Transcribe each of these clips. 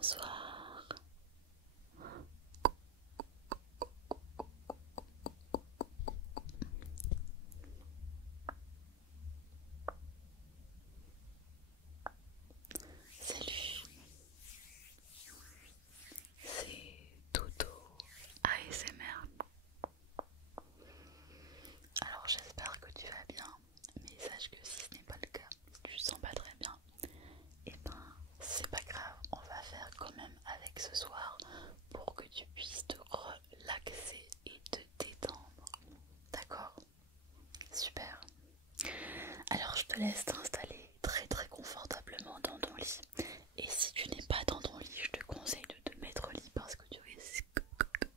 Bonsoir. Salut. C'est Toto ASMR. Alors j'espère que tu vas bien, mais sache que si ce n'est pas le cas, si tu te sens pas très bien, et ben c'est pas grave, on va faire quand même avec ce soir pour que tu puisses te relaxer et te détendre. D'accord? Super. Alors je te laisse t'installer très confortablement dans ton lit. Et si tu n'es pas dans ton lit, je te conseille de te mettre au lit parce que tu risques de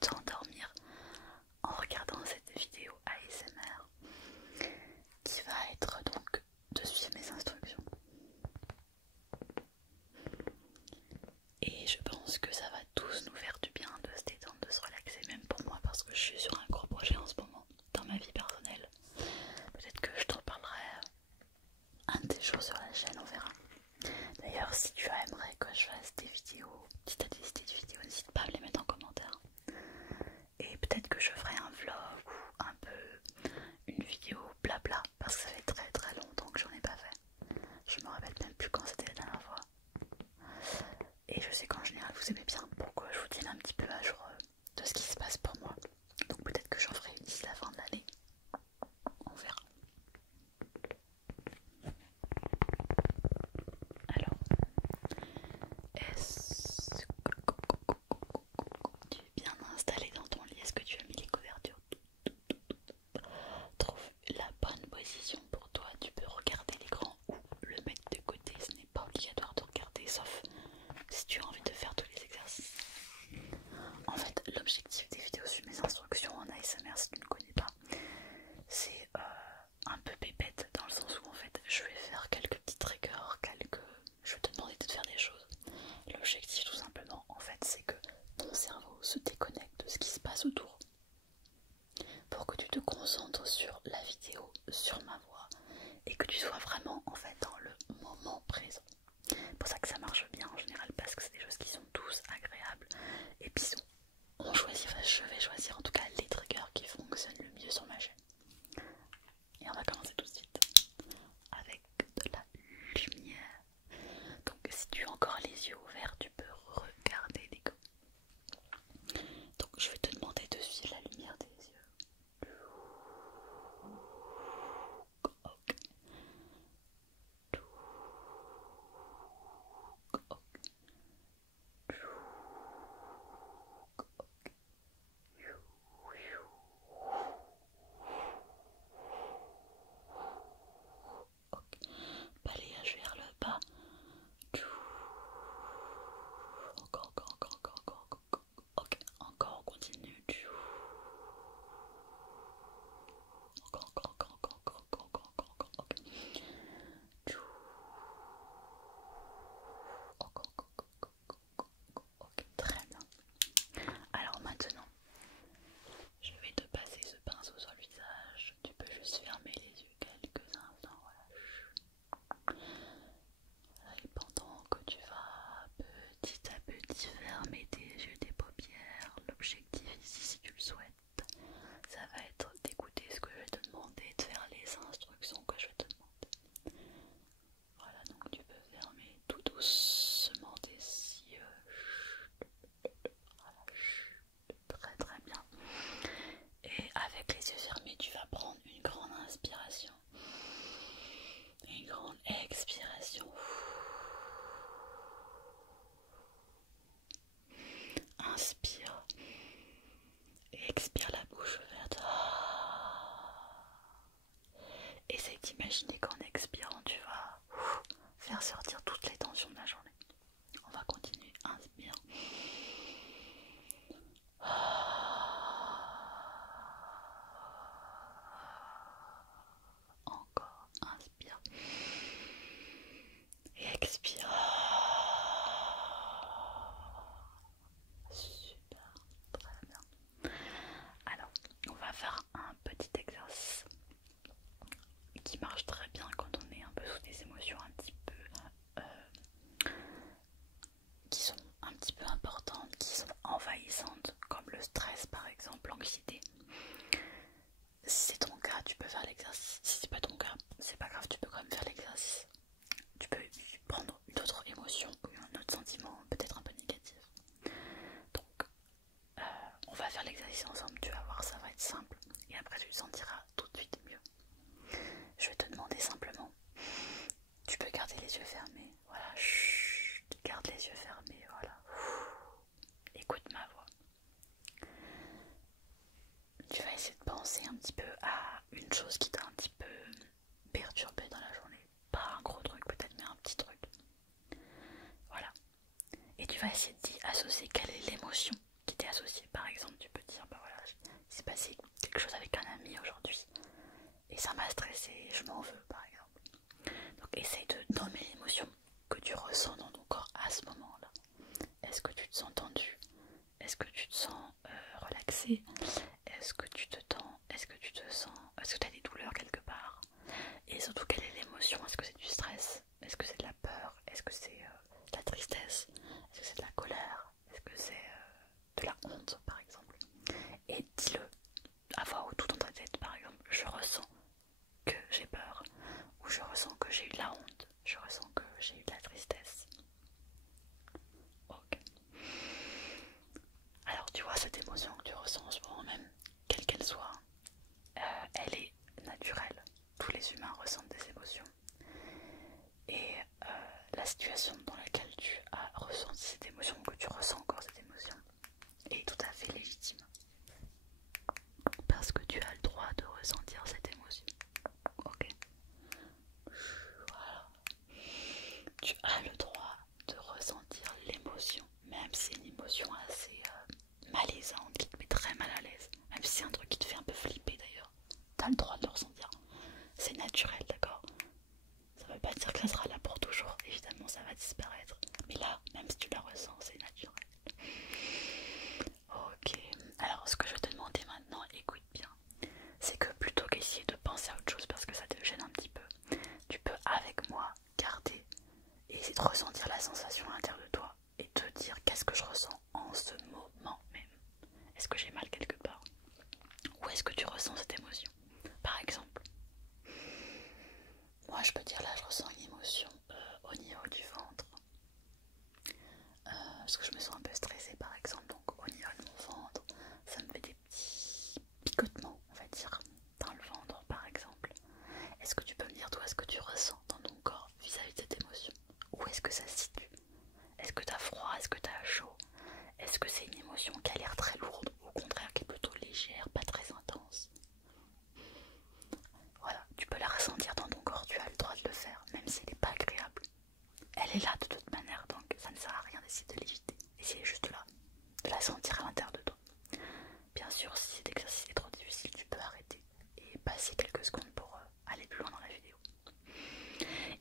t'endormir en regardant cette vidéo ASMR qui va être donc de suivre mes instructions. Et je pense que ça va tous nous faire du bien de se détendre, de se relaxer, même pour moi parce que je suis sur un gros projet en ce moment dans ma vie personnelle. Peut-être que je t'en parlerai un des jours sur la chaîne, on verra. D'ailleurs, si tu aimerais que je fasse des vidéos, si tu as des idées de vidéos, n'hésite pas à me les mettre en commentaire. Et peut-être que je ferai un vlog ou un peu une vidéo blabla parce que ça fait très longtemps que j'en ai pas fait. Je me rappelle même plus quand c'était la dernière fois. Et je sais qu'en général vous aimez bien pourquoi je vous tienne un petit peu à jour de ce qui se passe pour moi. Donc peut-être que j'en ferai d'ici la fin de l'année. On verra. Alors, est-ce qui sont un petit peu importantes, qui sont envahissantes, comme le stress par exemple, l'anxiété. Si c'est ton cas, tu peux faire l'exercice. Si c'est pas ton cas, c'est pas grave, tu peux quand même faire l'exercice. Tu peux prendre une autre émotion ou un autre sentiment peut-être un peu négatif. Donc on va faire l'exercice ensemble, tu vas voir, ça va être simple et après tu te sentiras tout de suite mieux. Je vais te demander simplement, tu peux garder les yeux fermés, voilà, chut, garde les yeux fermés, voilà. Écoute ma voix. Tu vas essayer de penser un petit peu à une chose qui t'a un petit peu perturbé dans la journée. Pas un gros truc peut-être, mais un petit truc. Voilà. Et tu vas essayer d'y associer quelle est l'émotion qui t'est associée. Par exemple, tu peux dire, bah voilà, il s'est passé quelque chose avec un ami aujourd'hui et ça m'a stressé, je m'en veux par exemple. Donc essaye de nommer l'émotion que tu ressens dans ton corps à ce moment-là. Est-ce que tu te sens tendu? Est-ce que tu te sens relaxé? Est-ce que tu te tends? Est-ce que tu te sens... Est-ce que tu as des douleurs quelque part? Et surtout, quelle est l'émotion? Est-ce que c'est du stress? Est-ce que c'est de la peur? Est-ce que c'est de la tristesse? Est-ce que c'est de la colère? Est-ce que c'est de la honte par exemple? Et dis-le à voix haute, tout dans ta tête par exemple. Je ressens que j'ai peur, ou je ressens que j'ai eu de la honte, je ressens que j'ai eu de la tristesse. Ok. Alors tu vois, cette émotion que tu ressens en ce moment même, quelle qu'elle soit, elle est naturelle. Tous les humains ressentent des émotions. Et la situation dans laquelle tu as ressenti cette émotion, ou que tu ressens encore cette émotion, est tout à fait légitime. Parce que tu as le droit de ressentir cette émotion. Ok. Voilà. Tu as le droit de ressentir l'émotion, même si c'est une émotion assez malaisante, qui te met très mal à l'aise, même si c'est un truc qui te fait un peu flipper d'ailleurs. Tu as le droit de le ressentir. C'est naturel, d'accord? Ça veut pas dire que ça sera là pour toujours, évidemment ça va disparaître. Mais là, même si tu la ressens, c'est naturel. Ok, alors ce que je vais te demander maintenant, écoute bien, c'est que plutôt qu'essayer de penser à autre chose parce que ça te gêne un petit peu, tu peux avec moi garder et essayer de ressentir la sensation à l'intérieur de toi et te dire qu'est-ce que je ressens en ce moment même. Est-ce que j'ai mal quelque part? Ou est-ce que tu ressens cette émotion? Par exemple, moi je peux dire là je ressens une émotion au niveau du ventre. Parce que je me sens un peu stressée par exemple, donc au niveau de mon ventre, ça me fait des petits picotements, on va dire, dans le ventre par exemple. Est-ce que tu peux me dire toi ce que tu ressens dans ton corps vis-à-vis de cette émotion? Où est-ce que ça se situe? Est-ce que tu as froid? Est-ce que tu as chaud? Est-ce que c'est une émotion qui a l'air très lourde ou au contraire qui est plutôt légère, pas très intense? Voilà, tu peux la ressentir dans ton corps, tu as le droit de le faire, même si elle n'est pas agréable. Elle est là de toute manière, donc ça ne sert à rien d'essayer de l'éviter. Essayez juste là, de la sentir à l'intérieur de toi. Bien sûr, si cet exercice est trop difficile, tu peux arrêter et passer quelques secondes pour aller plus loin dans la vidéo.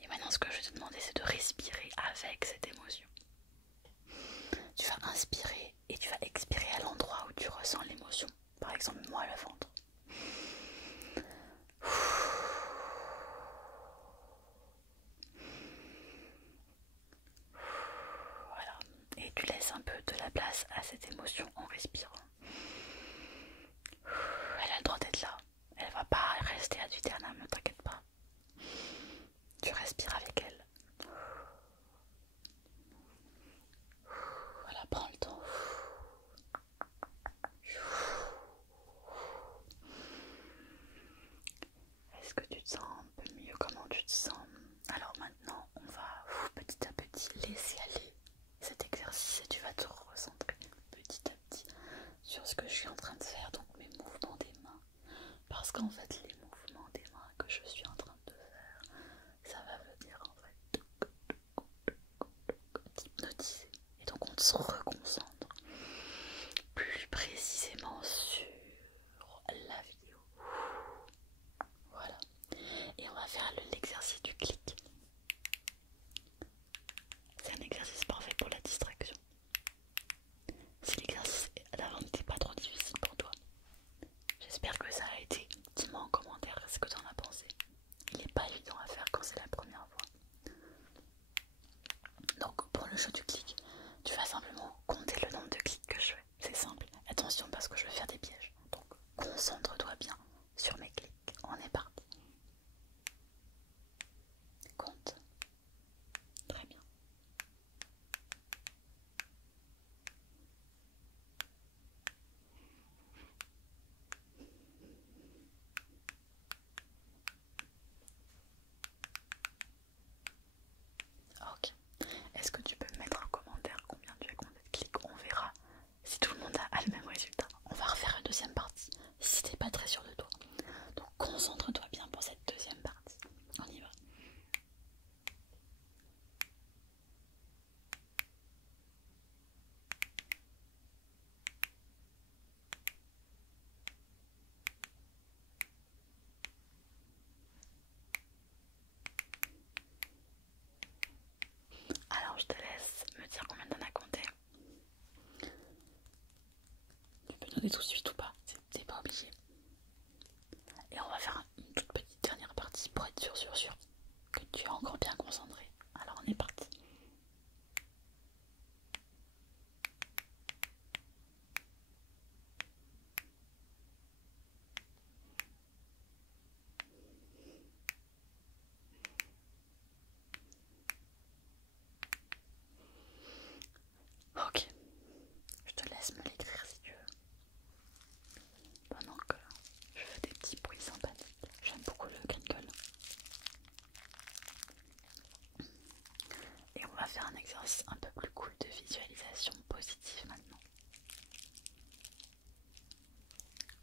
Et maintenant, ce que je vais te demander, c'est de respirer avec cette émotion. Tu vas inspirer et tu vas expirer à l'endroit où tu ressens l'émotion. Par exemple, moi, le ventre. Voilà. Et tu laisses un peu de la place à cette émotion en respirant. Elle a le droit d'être là. Elle va pas rester ad vitam, ne t'inquiète pas. Tu respires avec elle. Voilà, prends le temps. Est-ce que tu te sens un peu mieux? Comment tu te sens? Alors maintenant, on va petit à petit laisser aller cet exercice et tu vas te recentrer petit à petit sur ce que je suis en train de faire, donc mes mouvements des mains. Parce qu'en fait, les mouvements des mains que je suis en train de faire, ça va venir en fait t'hypnotiser. Et donc on se reconcentre plus précisément sur la vidéo. Voilà. Et on va faire l'exercice du clic. C'est un exercice parfait pour la distraction. Si l'exercice d'avant n'était pas trop difficile pour toi, j'espère que ça a été. Dis-moi en commentaire ce que tu en as pensé. Il n'est pas évident à faire quand c'est la première fois. Donc pour le jeu du clic, noter tout de suite ou pas, t'es pas obligé. Et on va faire une toute petite dernière partie pour être sûr que tu es encore bien concentré. Alors on est parti. Ok, je te laisse me l'écrire si tu veux. Pendant que je fais des petits bruits sympathiques. J'aime beaucoup le cancol. Et on va faire un exercice un peu plus cool de visualisation positive maintenant.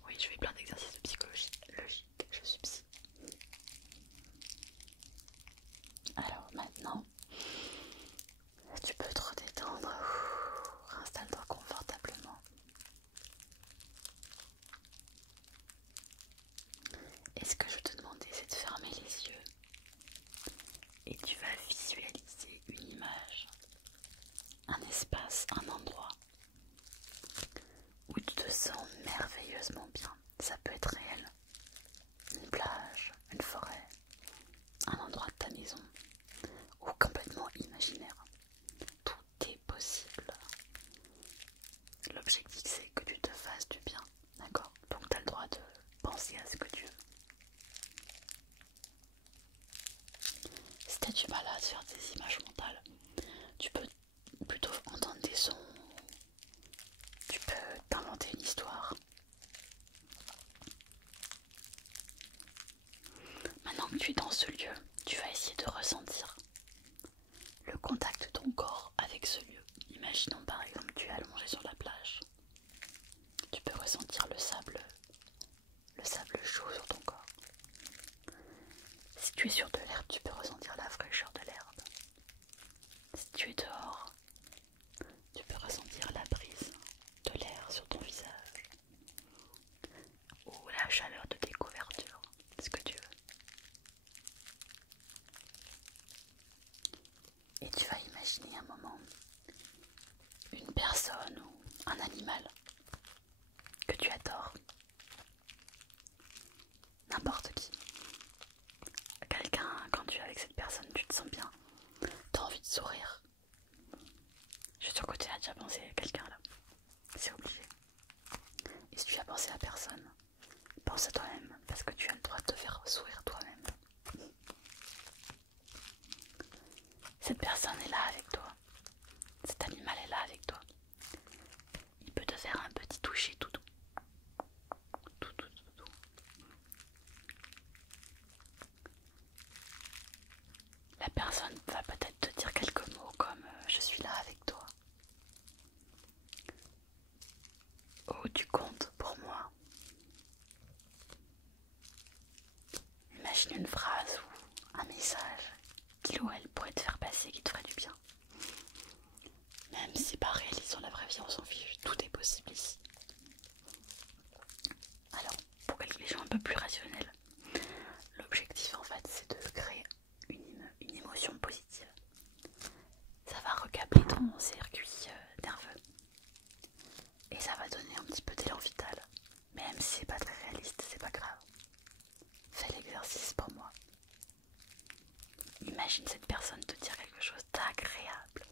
Oui, je fais plein d'exercices de psychologie logique, je suis psy. Alors maintenant, tu peux te redétendre. Installe-toi confortablement. Et ce que je te demandais, c'est de fermer les yeux. Et tu vas visualiser une image, un espace, un endroit où tu te sens merveilleusement bien. Ça peut être réel, une plage, une forêt, un endroit de ta maison ou complètement imaginaire. Tout est possible. L'objectif c'est que tu te fasses du bien, d'accord? Donc tu as le droit de penser à ce que tu veux. Si tu as du mal à te faire des images mentales, tu peux plutôt entendre des sons, tu peux t'inventer une histoire. Maintenant que tu es dans ce lieu, tu vas essayer de ressentir le contact de ton corps avec ce lieu. Imaginons par exemple que tu es allongé sur la plage. Tu peux ressentir le sable chaud sur ton corps. Si tu es sur de l'herbe, tu peux ressentir la fraîcheur de l'herbe. Si tu es dehors, tu peux ressentir la brise de l'air sur ton visage ou la chaleur de tes couvertures, ce que tu veux. Et tu vas imaginer un moment une personne ou un animal que tu adores, n'importe qui. Quelqu'un, quand tu es avec cette personne, tu te sens bien, tu as envie de sourire. Je suis sûre que tu as déjà pensé à quelqu'un là, c'est obligé. Et si tu as pensé à personne, pense à toi-même, parce que tu as le droit de te faire sourire toi-même. Cette personne est là avec toi, cet animal est là avec toi. Il peut te faire un petit toucher tout doux. Tout, tout, tout, tout. La personne va peut-être te dire quelques mots comme je suis là avec toi. Oh, tu comptes pour moi. Imagine une phrase ou un message qu'il ou elle pourrait te faire passer qui te ferait du bien. Même si c'est pas réaliste dans la vraie vie, on s'en fiche, tout est possible ici. Alors, pour les gens un peu plus rationnels, l'objectif en fait c'est de créer une émotion positive. Ça va recapler ton circuit nerveux et ça va donner un petit peu d'élan vital. Même si c'est pas très réaliste, c'est pas grave. Fais l'exercice pour moi. Imagine cette personne te dire quelque chose d'agréable.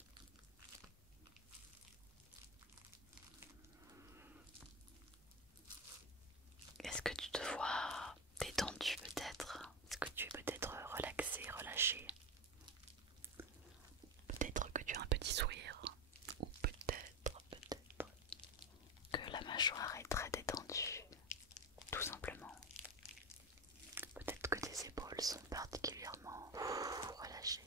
Est-ce que tu te vois détendu peut-être? Est-ce que tu es peut-être relaxé, relâché? Peut-être que tu as un petit sourire. Ou peut-être que la mâchoire est très détendue. Tout simplement. Peut-être que tes épaules sont particulièrement relâchées.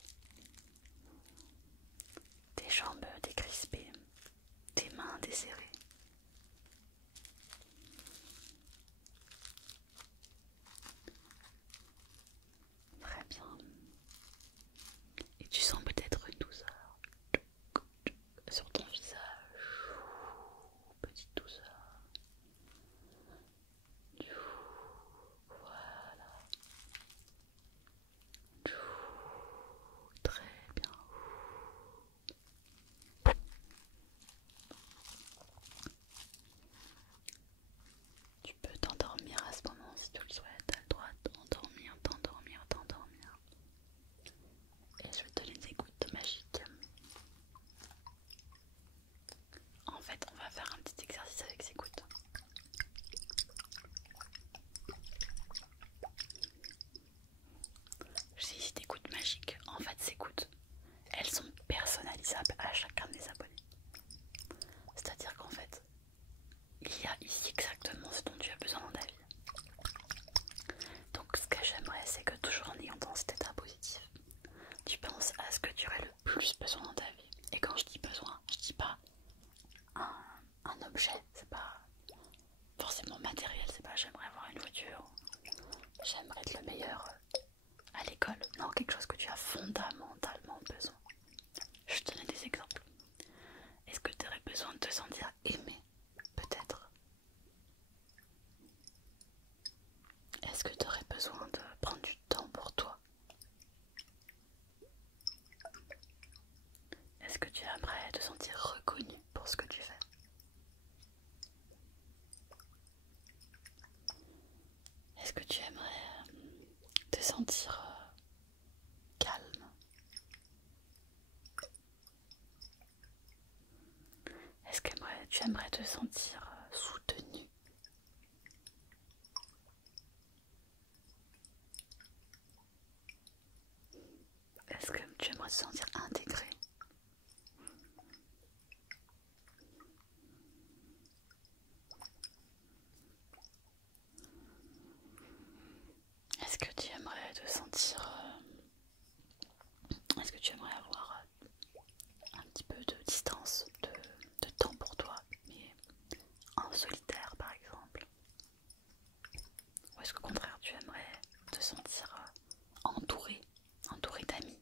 reconnu pour ce que tu fais. Est-ce que tu aimerais te sentir calme? Est-ce que tu aimerais te sentir soutenu? Est-ce que tu aimerais te sentir intégré? Est-ce que tu aimerais te sentir... Est-ce que tu aimerais avoir un petit peu de distance, de temps pour toi, mais en solitaire par exemple? Ou est-ce qu'au contraire tu aimerais te sentir entouré d'amis?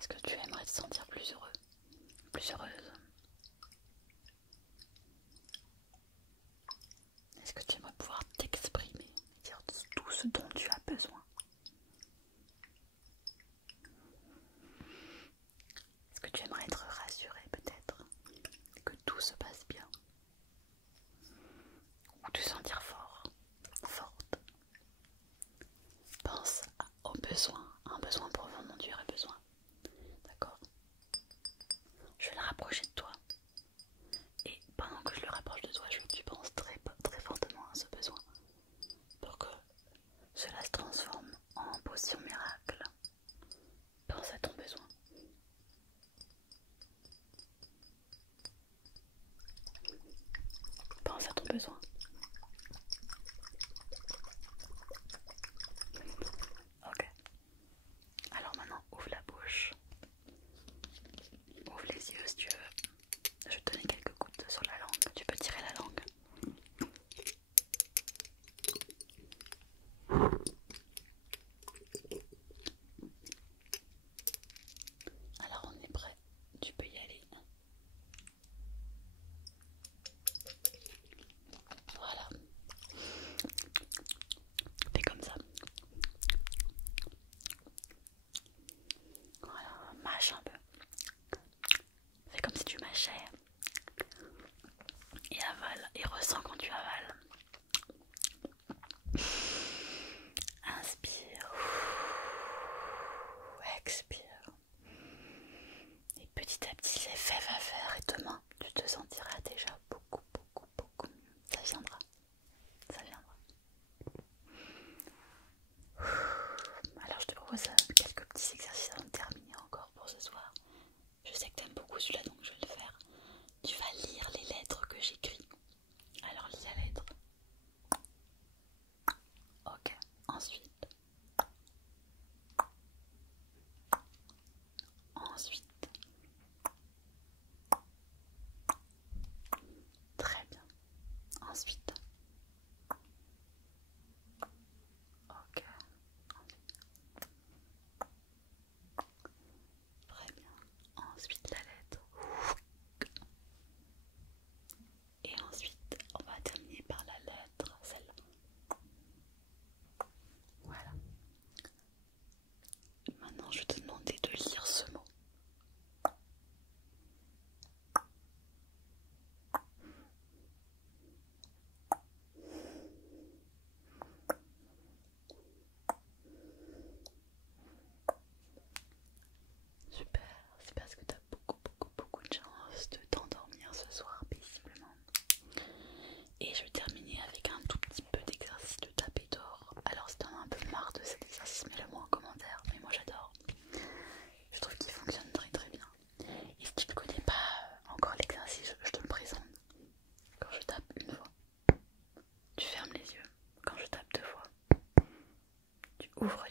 Est-ce que tu aimerais te sentir plus heureux, plus heureuse? Est-ce que tu aimerais pouvoir t'exprimer, dire tout ce dont tu as besoin? Est-ce que tu aimerais être rassuré peut-être, que tout se passe bien? Ou te sentir fort, forte? Pense au besoin, un besoin profond dont tu aurais besoin. D'accord? Je vais le rapprocher de toi. Et pendant que je le rapproche de toi, je veux que tu penses très, très fortement à ce besoin. Pour que cela se transforme en potion miracle. Pense à ton besoin. Pense à ton besoin. Ok. Alors maintenant, ouvre la bouche. Ouvre les yeux si tu veux. Je vais te donner quelques gouttes sur la langue. Tu peux tirer la langue. Alors on est prêt. Tu peux y aller. Voilà. Fais comme ça. Voilà, mâche un peu. Fais comme si tu mâchais. Et avale. Et ressens quand tu avales. Inspire. Expire. Et petit à petit, l'effet va faire. Et demain, tu te sentiras déjà beaucoup mieux. Ça viendra. Ça viendra. Alors je te propose quelques petits exercices avant de terminer encore pour ce soir. Je sais que tu aimes beaucoup celui-là, donc je vais le faire. Tu vas lire les lettres que j'écris. Alors lis la lettre. Ok. Ensuite. Très bien. Ensuite. Ok. Très bien. Ensuite la lettre. Et ensuite, on va terminer par la lettre, celle-là. Voilà. Maintenant, je vais te demander de lire ce mot. Super, c'est parce que tu as beaucoup de chance de t'endormir ce soir paisiblement. Et je vais terminer avec un tout petit peu d'exercice de tapis d'or. Alors si t'en as un peu marre de cet exercice, mets-le moi en commentaire, mais moi j'adore. Je trouve qu'il fonctionne très bien. Et si tu ne connais pas encore l'exercice, je te le présente. Quand je tape une fois, tu fermes les yeux. Quand je tape deux fois, tu ouvres